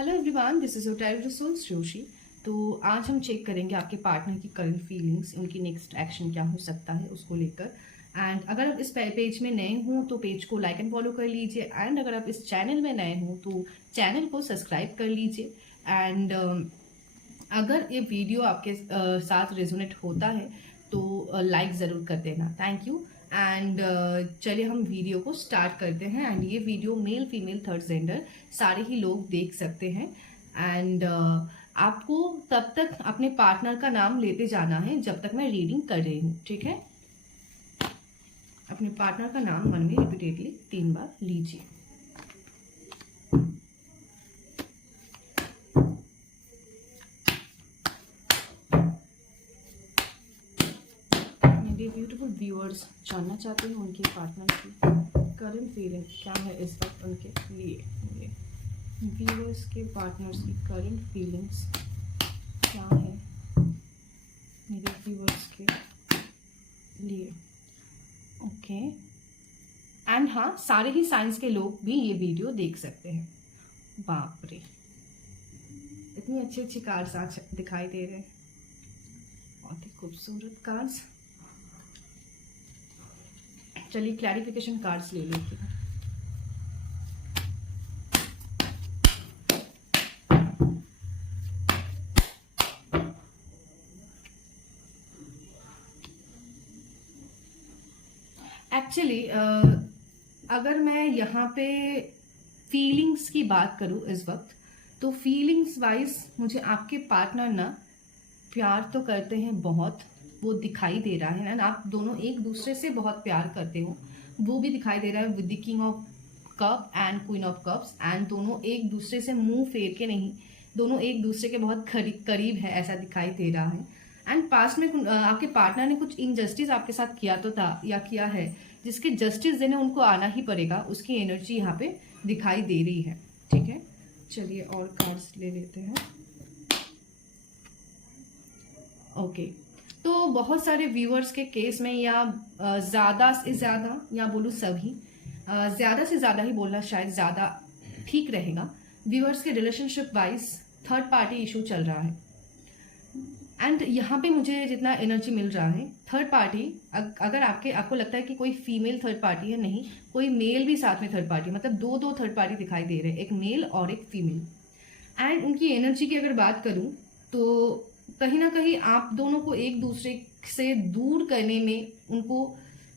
Hello everyone, this is your tarot soul Joshi. तो आज हम चेक करेंगे आपके पार्टनर की करंट फीलिंग्स, उनकी नेक्स्ट एक्शन क्या हो सकता है उसको लेकर। एंड अगर आप इस पेज में नए हों तो पेज को लाइक एंड फॉलो कर लीजिए। एंड अगर आप इस चैनल में नए हों तो चैनल को सब्सक्राइब कर लीजिए। एंड अगर ये वीडियो आपके साथ रेजोनेट होता है तो लाइक ज़रूर कर देना। Thank you. एंड चलिए हम वीडियो को स्टार्ट करते हैं। एंड ये video male female third gender सारे ही लोग देख सकते हैं। एंड आपको तब तक अपने पार्टनर का नाम लेते जाना है जब तक मैं रीडिंग कर रही हूँ, ठीक है। अपने पार्टनर का नाम मन में रिपीटेडली 3 बार लीजिए। ब्यूटीफुल व्यूअर्स जानना चाहते हैं उनके पार्टनर की करंट फीलिंग क्या है इस वक्त उनके लिए। व्यूअर्स के पार्टनर्स की करंट फीलिंग्स क्या है मेरे व्यूअर्स के लिए। ओके। एंड हाँ, सारे ही साइंस के लोग भी ये वीडियो देख सकते हैं। बाप रे, इतनी अच्छी अच्छी कार्ड्स आज दिखाई दे रहे हैं, बहुत ही खूबसूरत कार्ड्स। चलिए क्लैरिफिकेशन कार्ड्स ले लेती हूँ। एक्चुअली अगर मैं यहाँ पे फीलिंग्स की बात करूँ इस वक्त, तो फीलिंग्स वाइज मुझे आपके पार्टनर ना प्यार तो करते हैं बहुत, वो दिखाई दे रहा है ना। आप दोनों एक दूसरे से बहुत प्यार करते हो, वो भी दिखाई दे रहा है with the king of cup and queen of cups. And दोनों एक दूसरे से मुंह फेर के नहीं, दोनों एक दूसरे के बहुत करीब है, ऐसा दिखाई दे रहा है। एंड पास्ट में आपके पार्टनर ने कुछ इनजस्टिस आपके साथ किया तो था या किया है, जिसके जस्टिस देने उनको आना ही पड़ेगा, उसकी एनर्जी यहाँ पे दिखाई दे रही है, ठीक है। चलिए और कार्ड्स ले लेते हैं। ओके। तो बहुत सारे व्यूअर्स के केस में या ज़्यादा से ज़्यादा या बोलूँ सभी, ज़्यादा से ज़्यादा ही बोलना शायद ज़्यादा ठीक रहेगा, व्यूअर्स के relationship wise third party issue चल रहा है। एंड यहाँ पे मुझे जितना एनर्जी मिल रहा है, थर्ड पार्टी अगर आपको लगता है कि कोई फीमेल थर्ड पार्टी है, नहीं, कोई मेल भी साथ में थर्ड पार्टी, मतलब दो थर्ड पार्टी दिखाई दे रहे हैं, एक मेल और एक फीमेल। एंड उनकी एनर्जी की अगर बात करूँ तो कहीं ना कहीं आप दोनों को एक दूसरे से दूर करने में उनको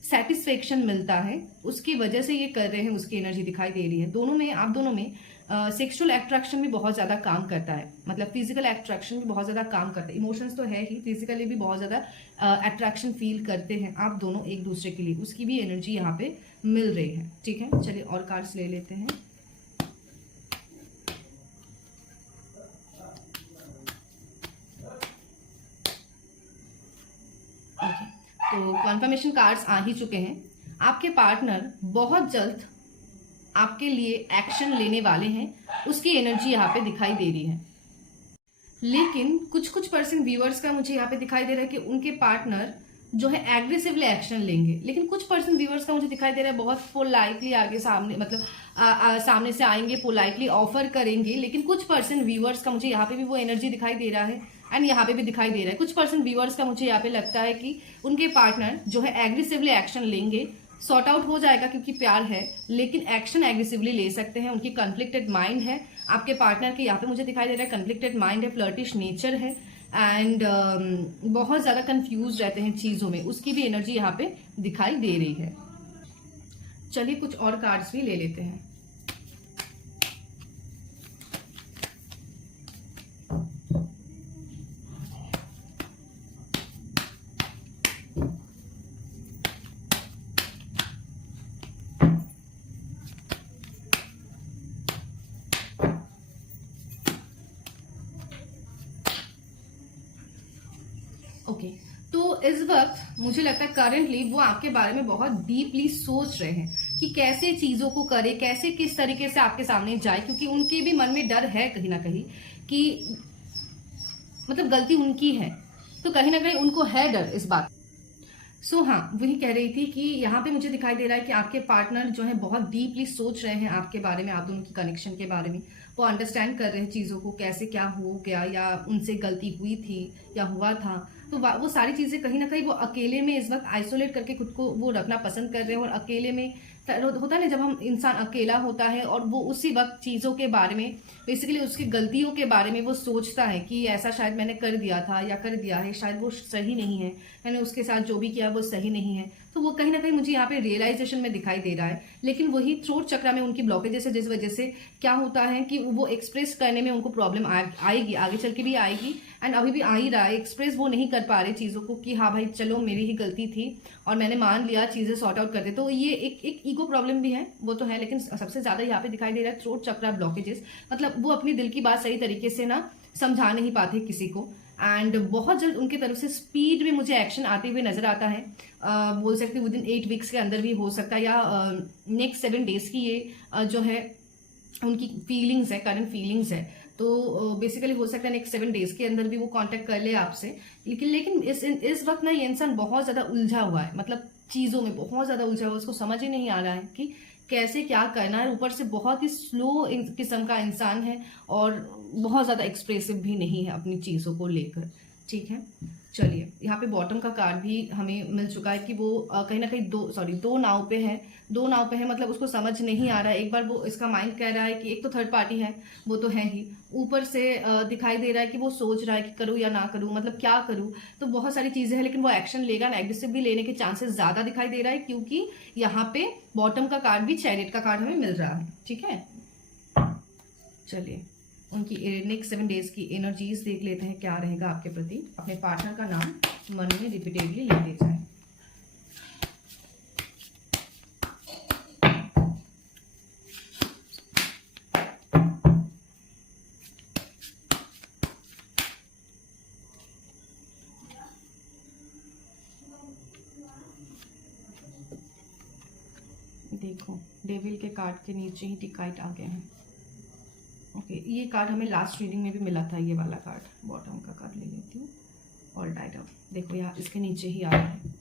सेटिस्फेक्शन मिलता है, उसकी वजह से ये कर रहे हैं, उसकी एनर्जी दिखाई दे रही है। आप दोनों में सेक्सुअल एट्रैक्शन भी बहुत ज्यादा काम करता है, मतलब फिजिकल एट्रैक्शन भी बहुत ज्यादा काम करता है। इमोशंस तो है ही, फिजिकली भी बहुत ज्यादा एट्रैक्शन फील करते हैं आप दोनों एक दूसरे के लिए, उसकी भी एनर्जी यहाँ पे मिल रही है, ठीक है। चलिए और कार्ड्स ले लेते हैं। तो कॉन्फर्मेशन कार्ड्स आ ही चुके हैं। आपके पार्टनर बहुत जल्द आपके लिए एक्शन लेने वाले हैं, उसकी एनर्जी यहाँ पे दिखाई दे रही है। लेकिन कुछ परसेंट व्यूअर्स का मुझे यहाँ पे दिखाई दे रहा है कि उनके पार्टनर जो है एग्रेसिवली एक्शन लेंगे। लेकिन कुछ परसेंट व्यूअर्स का मुझे दिखाई दे रहा है बहुत पोलाइटली आगे सामने, मतलब सामने से आएंगे, पोलाइटली ऑफर करेंगे। लेकिन कुछ परसेंट व्यूअर्स का मुझे यहाँ पे भी वो एनर्जी दिखाई दे रहा है, एंड यहाँ पे भी दिखाई दे रहा है। कुछ परसेंट व्यूअर्स का मुझे यहाँ पे लगता है कि उनके पार्टनर जो है एग्रेसिवली एक्शन लेंगे, सॉर्ट आउट हो जाएगा क्योंकि प्यार है, लेकिन एक्शन एग्रेसिवली ले सकते हैं। उनकी कन्फ्लिक्टेड माइंड है आपके पार्टनर के, यहाँ पे मुझे दिखाई दे रहा है कन्फ्लिक्टेड माइंड है, फ्लर्टिश नेचर है, एंड बहुत ज्यादा कंफ्यूज रहते हैं चीजों में, उसकी भी एनर्जी यहाँ पे दिखाई दे रही है। चलिए कुछ और कार्ड्स भी ले लेते हैं। ओके। तो इस वक्त मुझे लगता है करंटली वो आपके बारे में बहुत डीपली सोच रहे हैं कि कैसे चीजों को करे, कैसे किस तरीके से आपके सामने जाए, क्योंकि उनके भी मन में डर है कहीं ना कहीं कि मतलब गलती उनकी है, तो कहीं ना कहीं उनको है डर इस बात। हाँ, वही कह रही थी कि यहाँ पे मुझे दिखाई दे रहा है कि आपके पार्टनर जो है बहुत डीपली सोच रहे हैं आपके बारे में, आप दोनों की कनेक्शन के बारे में। वो अंडरस्टैंड कर रहे हैं चीज़ों को, कैसे क्या हो गया या उनसे गलती हुई थी या हुआ था। तो वो सारी चीज़ें कहीं ना कहीं वो अकेले में इस वक्त आइसोलेट करके खुद को वो रखना पसंद कर रहे हैं। और अकेले में होता है ना, जब हम इंसान अकेला होता है और वो उसी वक्त चीज़ों के बारे में, बेसिकली उसकी गलतियों के बारे में वो सोचता है कि ऐसा शायद मैंने कर दिया था या कर दिया है, शायद वो सही नहीं है, मैंने उसके साथ जो भी किया वो सही नहीं है। तो वो कहीं ना कहीं मुझे यहाँ पे रियलाइजेशन में दिखाई दे रहा है। लेकिन वही थ्रोट चक्र में उनकी ब्लॉकेजेस है, जिस वजह से क्या होता है कि वो एक्सप्रेस करने में उनको प्रॉब्लम आएगी, आगे चल के भी आएगी, एंड अभी भी आ ही रहा है। एक्सप्रेस वो नहीं कर पा रहे चीज़ों को कि हाँ भाई चलो मेरी ही गलती थी और मैंने मान लिया, चीज़ें सॉर्ट आउट कर दे। तो ये एक ईगो प्रॉब्लम भी है, वो तो है। लेकिन सबसे ज़्यादा यहाँ पे दिखाई दे रहा है थ्रोट चक्र ब्लॉकेजेस, मतलब वो अपनी दिल की बात सही तरीके से ना समझा नहीं पाते किसी को। एंड बहुत जल्द उनकी तरफ से स्पीड में मुझे एक्शन आते हुए नजर आता है। बोल सकते विद इन 8 वीक्स के अंदर भी हो सकता है, या नेक्स्ट 7 डेज की ये जो है उनकी फीलिंग्स है, करंट फीलिंग्स है। तो बेसिकली हो सकता है नेक्स्ट 7 डेज के अंदर भी वो कांटेक्ट कर ले आपसे। लेकिन इस वक्त ना ये इंसान बहुत ज्यादा उलझा हुआ है, मतलब चीजों में बहुत ज्यादा उलझा हुआ है। उसको समझ ही नहीं आ रहा है कि कैसे क्या करना है। ऊपर से बहुत ही स्लो किस्म का इंसान है और बहुत ज्यादा एक्सप्रेसिव भी नहीं है अपनी चीजों को लेकर। ठीक है, चलिए यहाँ पे बॉटम का कार्ड भी हमें मिल चुका है कि वो कहीं ना कहीं दो नाव पे है। दो नाव पे है, मतलब उसको समझ नहीं आ रहा है। एक बार वो इसका माइंड कह रहा है कि एक तो थर्ड पार्टी है, वो तो है ही। ऊपर से दिखाई दे रहा है कि वो सोच रहा है कि करूँ या ना करूँ, मतलब क्या करूँ। तो बहुत सारी चीजें हैं, लेकिन वो एक्शन लेगा ना, एग्रेसिव भी लेने के चांसेस ज्यादा दिखाई दे रहा है, क्योंकि यहाँ पे बॉटम का कार्ड भी चैरियट का कार्ड हमें मिल रहा है। ठीक है, चलिए उनकी नेक्स्ट 7 डेज की एनर्जीज देख लेते हैं, क्या रहेगा आपके प्रति। अपने पार्टनर का नाम मन में रिपीटेडली लेते जाए। देखो डेविल के कार्ड के नीचे ही टिकाइट आ गए हैं। ओके, ये कार्ड हमें लास्ट रीडिंग में भी मिला था, ये वाला कार्ड। बॉटम का कार्ड ले लेती हूँ, ऑल टाइड अप। देखो यहाँ इसके नीचे ही आ रहा है।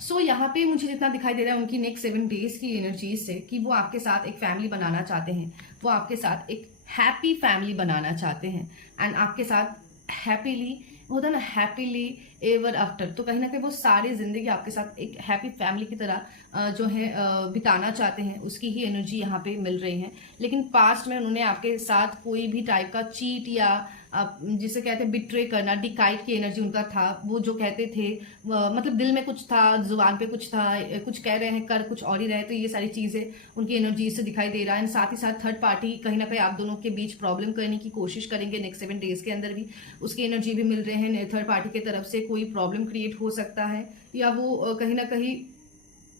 सो यहाँ पे मुझे जितना दिखाई दे रहा है उनकी नेक्स्ट 7 डेज की एनर्जीज से, कि वो आपके साथ एक फैमिली बनाना चाहते हैं। वो आपके साथ एक हैप्पी फैमिली बनाना चाहते हैं, एंड आपके साथ हैप्पीली होता ना, हैप्पीली एवर आफ्टर। तो कहीं ना कहीं वो सारी जिंदगी आपके साथ एक हैप्पी फैमिली की तरह जो है बिताना चाहते हैं, उसकी ही एनर्जी यहाँ पे मिल रही है। लेकिन पास्ट में उन्होंने आपके साथ कोई भी टाइप का चीट या जिसे कहते हैं बिट्रे करना, डिकाइट की एनर्जी उनका था। वो जो कहते थे मतलब दिल में कुछ था, जुबान पे कुछ था, कुछ कह रहे हैं कर कुछ और ही रहे। तो ये सारी चीजें उनकी एनर्जी से दिखाई दे रहा है। साथ ही साथ थर्ड पार्टी कहीं ना कहीं आप दोनों के बीच प्रॉब्लम करने की कोशिश करेंगे नेक्स्ट 7 डेज के अंदर भी। उसकी एनर्जी भी मिल रहे हैं। थर्ड पार्टी की तरफ से कोई प्रॉब्लम क्रिएट हो सकता है, या वो कहीं ना कहीं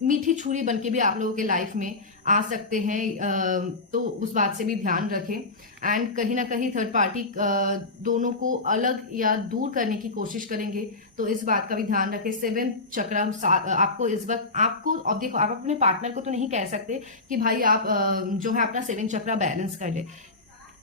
मीठी छुरी बन के भी आप लोगों के लाइफ में आ सकते हैं। तो उस बात से भी ध्यान रखें। एंड कहीं ना कहीं थर्ड पार्टी दोनों को अलग या दूर करने की कोशिश करेंगे, तो इस बात का भी ध्यान रखें। 7 चक्र आपको इस वक्त आपको, अब देखो आप अपने पार्टनर को तो नहीं कह सकते कि भाई आप जो है अपना 7 चक्र बैलेंस कर ले।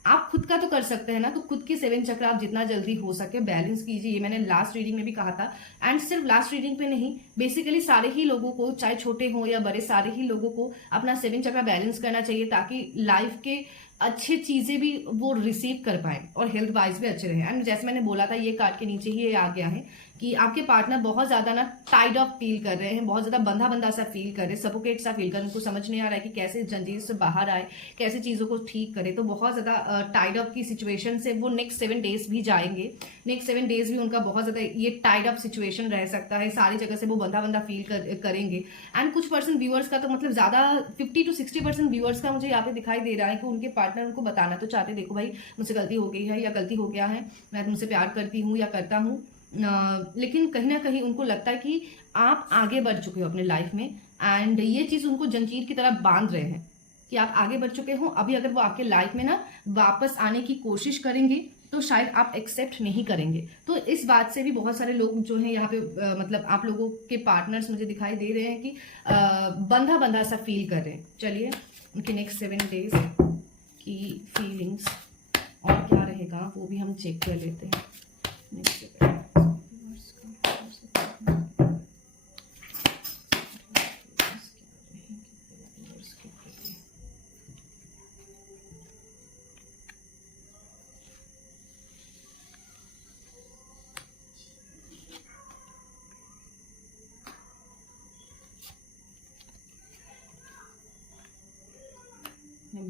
आप खुद का तो कर सकते हैं ना, तो खुद की 7 चक्र आप जितना जल्दी हो सके बैलेंस कीजिए। ये मैंने लास्ट रीडिंग में भी कहा था। एंड सिर्फ लास्ट रीडिंग पे नहीं, बेसिकली सारे ही लोगों को, चाहे छोटे हो या बड़े, सारे ही लोगों को अपना 7 चक्र बैलेंस करना चाहिए, ताकि लाइफ के अच्छे चीजें भी वो रिसीव कर पाए और हेल्थ वाइज भी अच्छे रहे। एंड जैसे मैंने बोला था, ये कार्ड के नीचे ही ये आ गया है कि आपके पार्टनर बहुत ज्यादा ना टाइड अप फील कर रहे हैं, बहुत ज्यादा बंधा बंधा सा फील कर रहे हैं, सफोकेट सा फील कर रहे हैं। उनको समझ नहीं आ रहा है कि कैसे जंजीर से बाहर आए, कैसे चीजों को ठीक करे। तो बहुत ज्यादा टाइड अप की सिचुएशन से वो नेक्स्ट 7 डेज भी जाएंगे। नेक्स्ट 7 डेज भी उनका बहुत ज्यादा ये टाइड अप सिचुएशन रह सकता है। सारी जगह से वो बंधा बंधा फील करेंगे। एंड कुछ परसेंट व्यूअर्स का तो मतलब ज्यादा 50 to 60% व्यूअर्स का मुझे यहाँ पे दिखाई दे रहा है कि उनके पार्टनर उनको बताना तो चाहते, देखो भाई मुझसे गलती हो गई है या गलती हो गया है, मैं तुमसे प्यार करती हूँ या करता हूँ। लेकिन कहीं ना कहीं उनको लगता है कि आप आगे बढ़ चुके हो अपने लाइफ में, एंड ये चीज उनको जंजीर की तरह बांध रहे हैं कि आप आगे बढ़ चुके हो। अभी अगर वो आपके लाइफ में ना वापस आने की कोशिश करेंगे तो शायद आप एक्सेप्ट नहीं करेंगे। तो इस बात से भी बहुत सारे लोग जो हैं यहाँ पे मतलब आप लोगों के पार्टनर्स मुझे दिखाई दे रहे हैं कि बंधा बंधा सा फील कर रहे हैं। चलिए उनके नेक्स्ट 7 डेज की फीलिंग्स और क्या रहेगा वो भी हम चेक कर लेते हैं। नेक्स्ट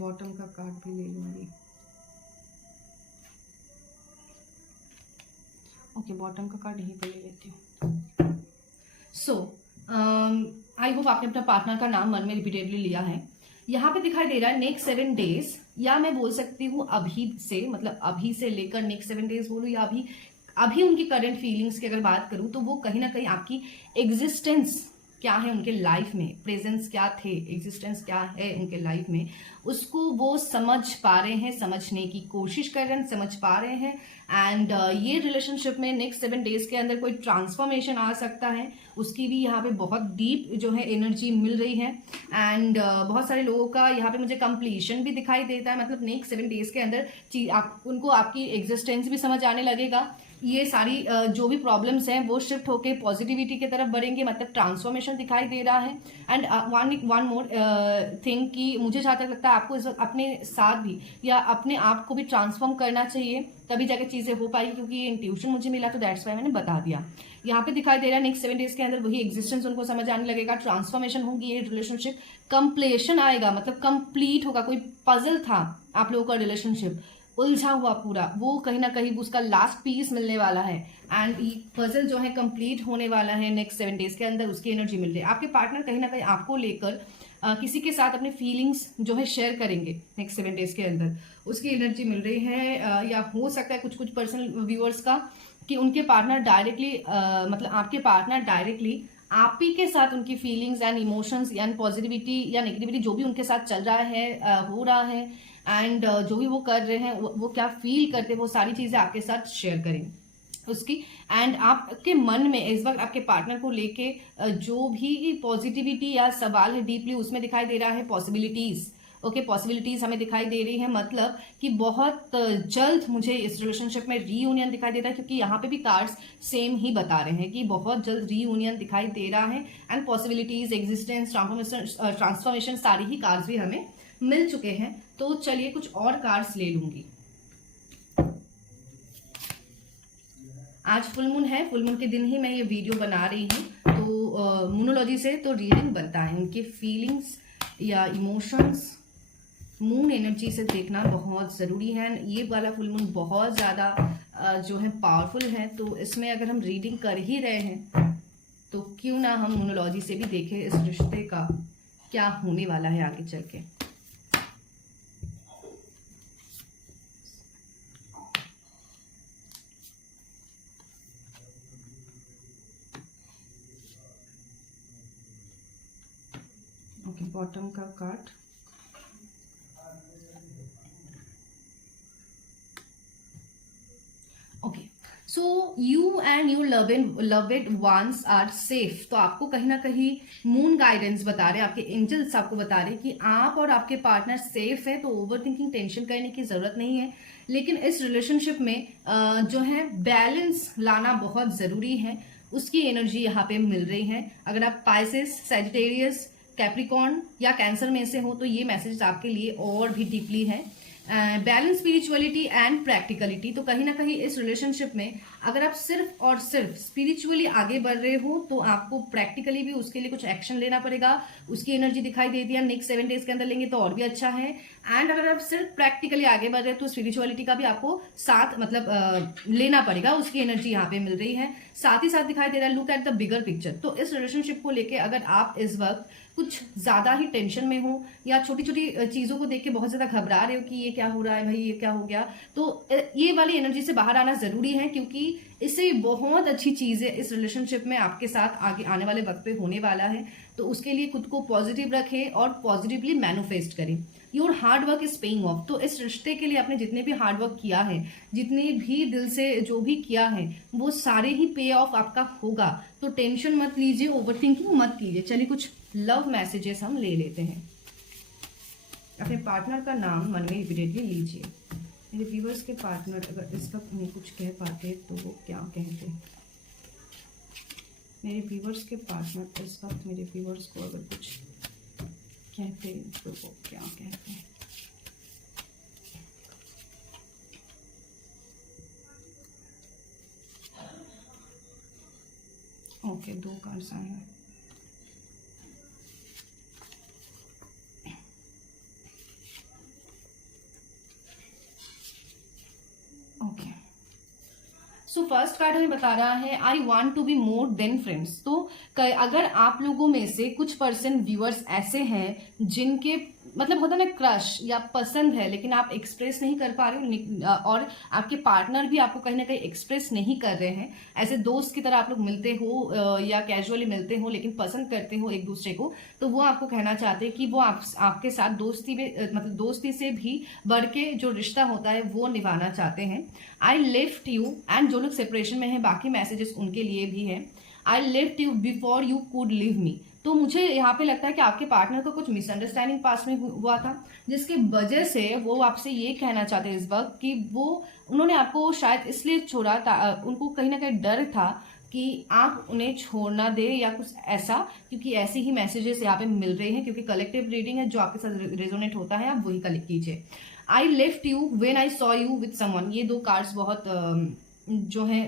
बॉटम का कार्ड भी ले लूंगी। ओके, बॉटम का कार्ड यहीं पर ले लेती हूँ। सो आई होप आपने अपना पार्टनर का नाम मन में रिपीटेडली लिया है। यहाँ पे दिखाई दे रहा है नेक्स्ट 7 डेज, या मैं बोल सकती हूँ अभी से, मतलब अभी से लेकर नेक्स्ट 7 डेज बोलूँ, या अभी उनकी करंट फीलिंग्स की अगर बात करूँ तो वो कहीं ना कहीं आपकी एग्जिस्टेंस क्या है उनके लाइफ में, प्रेजेंस क्या थे, एग्जिस्टेंस क्या है उनके लाइफ में, उसको वो समझ पा रहे हैं, समझने की कोशिश कर रहे हैं, समझ पा रहे हैं। एंड ये रिलेशनशिप में नेक्स्ट 7 डेज के अंदर कोई ट्रांसफॉर्मेशन आ सकता है, उसकी भी यहाँ पे बहुत डीप जो है एनर्जी मिल रही है। एंड बहुत सारे लोगों का यहाँ पे मुझे कंप्लीशन भी दिखाई देता है, मतलब नेक्स्ट 7 डेज के अंदर उनको आपकी एग्जिस्टेंस भी समझ आने लगेगा। ये सारी जो भी प्रॉब्लम्स हैं वो शिफ्ट होके पॉजिटिविटी की तरफ बढ़ेंगे, मतलब ट्रांसफॉर्मेशन दिखाई दे रहा है। एंड वन मोर थिंग कि मुझे जहाँ तक लगता है आपको इस वक्त अपने साथ भी या अपने आप को भी ट्रांसफॉर्म करना चाहिए, तभी जाके चीजें हो पाएगी, क्योंकि ये इंट्यूशन मुझे मिला तो दैट्स वाई मैंने बता दिया। यहाँ पे दिखाई दे रहा है नेक्स्ट 7 डेज के अंदर वही एग्जिस्टेंस उनको समझ आने लगेगा, ट्रांसफॉर्मेशन होगी, ये रिलेशनशिप कंप्लीशन आएगा, मतलब कंप्लीट होगा। कोई पजल था आप लोगों का रिलेशनशिप उलझा हुआ पूरा, वो कहीं ना कहीं उसका लास्ट पीस मिलने वाला है। एंड ये पजल जो है कंप्लीट होने वाला है नेक्स्ट 7 डेज के अंदर, उसकी एनर्जी मिल रही है। आपके पार्टनर कहीं ना कहीं आपको लेकर किसी के साथ अपने फीलिंग्स जो है शेयर करेंगे नेक्स्ट 7 डेज के अंदर, उसकी एनर्जी मिल रही है। या हो सकता है कुछ कुछ पर्सनल व्यूअर्स का कि उनके पार्टनर डायरेक्टली मतलब आपके पार्टनर डायरेक्टली आप ही के साथ उनकी फीलिंग्स एंड इमोशंस यानी पॉजिटिविटी या नेगेटिविटी जो भी उनके साथ चल रहा है, हो रहा है, एंड जो भी वो कर रहे हैं, वो क्या फील करते हैं, वो सारी चीजें आपके साथ शेयर करें उसकी। एंड आपके मन में इस वक्त आपके पार्टनर को लेके जो भी पॉजिटिविटी या सवाल है डीपली, उसमें दिखाई दे रहा है पॉसिबिलिटीज। ओके, पॉसिबिलिटीज हमें दिखाई दे रही है, मतलब कि बहुत जल्द मुझे इस रिलेशनशिप में रीयूनियन दिखाई दे रहा है, क्योंकि यहाँ पे भी कार्ड्स सेम ही बता रहे हैं कि बहुत जल्द रीयूनियन दिखाई दे रहा है। एंड पॉसिबिलिटीज, एग्जिस्टेंस, ट्रांसफॉर्मेशन सारी ही कार्ड्स भी हमें मिल चुके हैं। तो चलिए कुछ और कार्ड्स ले लूंगी। आज फुल मून है, फुल मून के दिन ही मैं ये वीडियो बना रही हूँ, तो मूनोलॉजी से तो रीडिंग बनता है, उनके फीलिंग्स या इमोशंस मून एनर्जी से देखना बहुत ज़रूरी है। ये वाला फुल मून बहुत ज़्यादा जो है पावरफुल है, तो इसमें अगर हम रीडिंग कर ही रहे हैं तो क्यों ना हम मूनोलॉजी से भी देखें इस रिश्ते का क्या होने वाला है आगे चल के। ओके, बॉटम का card, okay, so you and your loved ones are safe. तो आपको कहीं ना कहीं मून गाइडेंस बता रहे हैं, आपके एंजल्स आपको बता रहे हैं कि आप और आपके पार्टनर सेफ है, तो ओवर थिंकिंग, टेंशन करने की जरूरत नहीं है। लेकिन इस रिलेशनशिप में जो है बैलेंस लाना बहुत जरूरी है, उसकी एनर्जी यहाँ पे मिल रही है। अगर आप पाइसेस, सैजिटेरियस, कैप्रिकॉर्न या कैंसर में से हो तो ये मैसेज आपके लिए और भी डीपली है। Balance, spirituality and practicality. तो कहीं ना कहीं इस रिलेशनशिप में अगर आप सिर्फ और सिर्फ स्पिरिचुअली आगे बढ़ रहे हो तो आपको प्रैक्टिकली भी उसके लिए कुछ एक्शन लेना पड़ेगा, उसकी एनर्जी दिखाई दे दिया। नेक्स्ट 7 डेज के अंदर लेंगे तो और भी अच्छा है। एंड अगर आप सिर्फ प्रैक्टिकली आगे बढ़ रहे हो तो स्पिरिचुअलिटी का भी आपको साथ मतलब लेना पड़ेगा, उसकी एनर्जी यहाँ पे मिल रही है। साथ ही साथ दिखाई दे रहा है look at the bigger picture. तो इस रिलेशनशिप को लेके अगर आप इस वक्त कुछ ज्यादा ही टेंशन में हो या छोटी छोटी चीजों को देख के बहुत ज्यादा घबरा रहे हो कि ये क्या हो रहा है भाई, ये क्या हो गया, तो ये वाली एनर्जी से बाहर आना जरूरी है, क्योंकि इससे बहुत अच्छी चीजें इस रिलेशनशिप में आपके साथ आगे आने वाले वक्त पे होने वाला है। तो उसके लिए खुद को पॉजिटिव रखें और पॉजिटिवली मैनिफेस्ट करें। Your hard work is paying off. तो इस रिश्ते के लिए आपने जितने भी हार्ड वर्क किया है, जितने भी दिल से जो भी किया है, वो सारे ही पे ऑफ आपका होगा। तो टेंशन मत लीजिए, ओवर थिंकिंग मत कीजिए। चलिए कुछ लव मैसेजेस हम ले लेते हैं। अपने पार्टनर का नाम मन में इमीडिएटली लीजिए। मेरे व्यूअर्स के पार्टनर अगर इस वक्त में कुछ कह पाते तो वो क्या कहते हैं। मेरे व्यूअर्स के पार्टनर इस वक्त मेरे व्यूअर्स को अगर कुछ कहते तो वो क्या कहते हैं। ओके, 2 कार्ड्स आए हैं। फर्स्ट कार्ड हमें बता रहा है I want to be more than friends. तो अगर आप लोगों में से कुछ % व्यूअर्स ऐसे हैं जिनके मतलब होता ना क्रश या पसंद है, लेकिन आप एक्सप्रेस नहीं कर पा रहे हो, और आपके पार्टनर भी आपको कहीं ना कहीं एक्सप्रेस नहीं कर रहे हैं, ऐसे दोस्त की तरह आप लोग मिलते हो या कैजुअली मिलते हो लेकिन पसंद करते हो एक दूसरे को, तो वो आपको कहना चाहते हैं कि वो आपके साथ दोस्ती में मतलब दोस्ती से भी बढ़ के जो रिश्ता होता है वो निभाना चाहते हैं। आई लेफ्ट यू, एंड जो लोग सेपरेशन में है बाकी मैसेजेस उनके लिए भी है। I left you before you could leave me. तो मुझे यहाँ पे लगता है कि आपके पार्टनर को कुछ मिसअंडरस्टैंडिंग पास में हुआ था, जिसकी वजह से वो आपसे ये कहना चाहते हैं इस वक्त कि उन्होंने आपको शायद इसलिए छोड़ा था, उनको कहीं ना कहीं डर था कि आप उन्हें छोड़ना दे या कुछ ऐसा, क्योंकि ऐसे ही मैसेजेस यहाँ पे मिल रहे हैं, क्योंकि कलेक्टिव रीडिंग है, जो आपके साथ रेजोनेट होता है आप वही कलेक्ट कीजिए। I left you when I saw you with someone. ये दो कार्ड्स बहुत जो है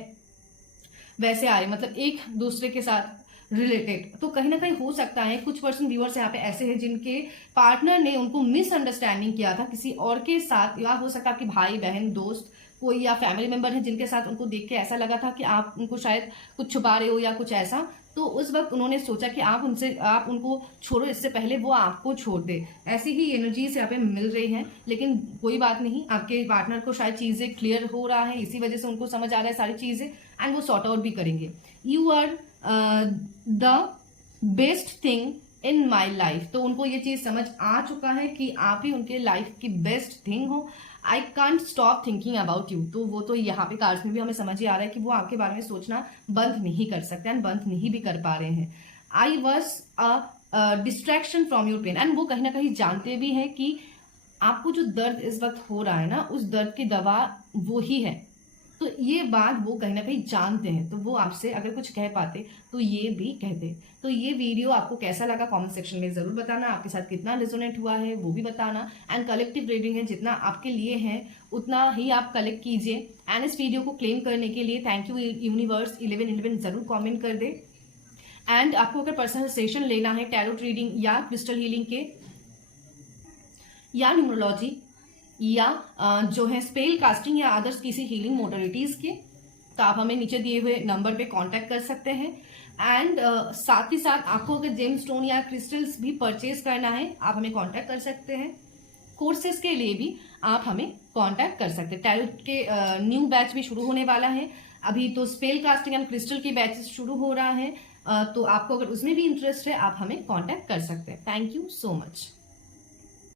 वैसे आ रहे, मतलब एक दूसरे के साथ रिलेटेड। तो कहीं ना कहीं हो सकता है कुछ % व्यूअर्स यहाँ पे ऐसे हैं जिनके पार्टनर ने उनको मिसअंडरस्टैंडिंग किया था किसी और के साथ, या हो सकता है आपके भाई बहन दोस्त कोई या फैमिली मेंबर है जिनके साथ उनको देख के ऐसा लगा था कि आप उनको शायद कुछ छुपा रहे हो या कुछ ऐसा। तो उस वक्त उन्होंने सोचा कि आप उनको छोड़ो, इससे पहले वो आपको छोड़ दे। ऐसी ही एनर्जीज यहाँ पे मिल रही हैं, लेकिन कोई बात नहीं, आपके पार्टनर को शायद चीजें क्लियर हो रहा है, इसी वजह से उनको समझ आ रहा है सारी चीजें, एंड वो सॉर्ट आउट भी करेंगे। You are the best thing in my life. तो उनको ये चीज समझ आ चुका है कि आप ही उनके लाइफ की बेस्ट थिंग हो। I can't stop thinking about you. तो वो तो यहाँ पे कार्ड्स में भी हमें समझ ही आ रहा है कि वो आपके बारे में सोचना बंद नहीं कर सकते, एंड बंद नहीं भी कर पा रहे हैं। I was a distraction from your pain, and वो कहीं ना कहीं जानते भी हैं कि आपको जो दर्द इस वक्त हो रहा है ना, उस दर्द की दवा वो ही है। तो ये बात वो कहीं ना कहीं जानते हैं, तो वो आपसे अगर कुछ कह पाते तो ये भी कहते। तो ये वीडियो आपको कैसा लगा कमेंट सेक्शन में जरूर बताना, आपके साथ कितना रेजोनेट हुआ है वो भी बताना, एंड कलेक्टिव रीडिंग है, जितना आपके लिए है उतना ही आप कलेक्ट कीजिए। एंड इस वीडियो को क्लेम करने के लिए थैंक यू यूनिवर्स 1111 जरूर कॉमेंट कर दे। एंड आपको अगर पर्सनल सेशन लेना है टैरोट रीडिंग या क्रिस्टल हीलिंग के या न्यूमरोलॉजी या जो है स्पेल कास्टिंग या अदर्स किसी हीलिंग मोडलिटीज के, तो आप हमें नीचे दिए हुए नंबर पे कांटेक्ट कर सकते हैं। एंड साथ ही साथ आपको अगर जेम स्टोन या क्रिस्टल्स भी परचेज करना है आप हमें कांटेक्ट कर सकते हैं। कोर्सेज के लिए भी आप हमें कांटेक्ट कर सकते हैं। टैरोट के न्यू बैच भी शुरू होने वाला है अभी, तो स्पेल कास्टिंग एंड क्रिस्टल के बैचेस शुरू हो रहा है, तो आपको अगर उसमें भी इंटरेस्ट है आप हमें कांटेक्ट कर सकते हैं। Thank you so much.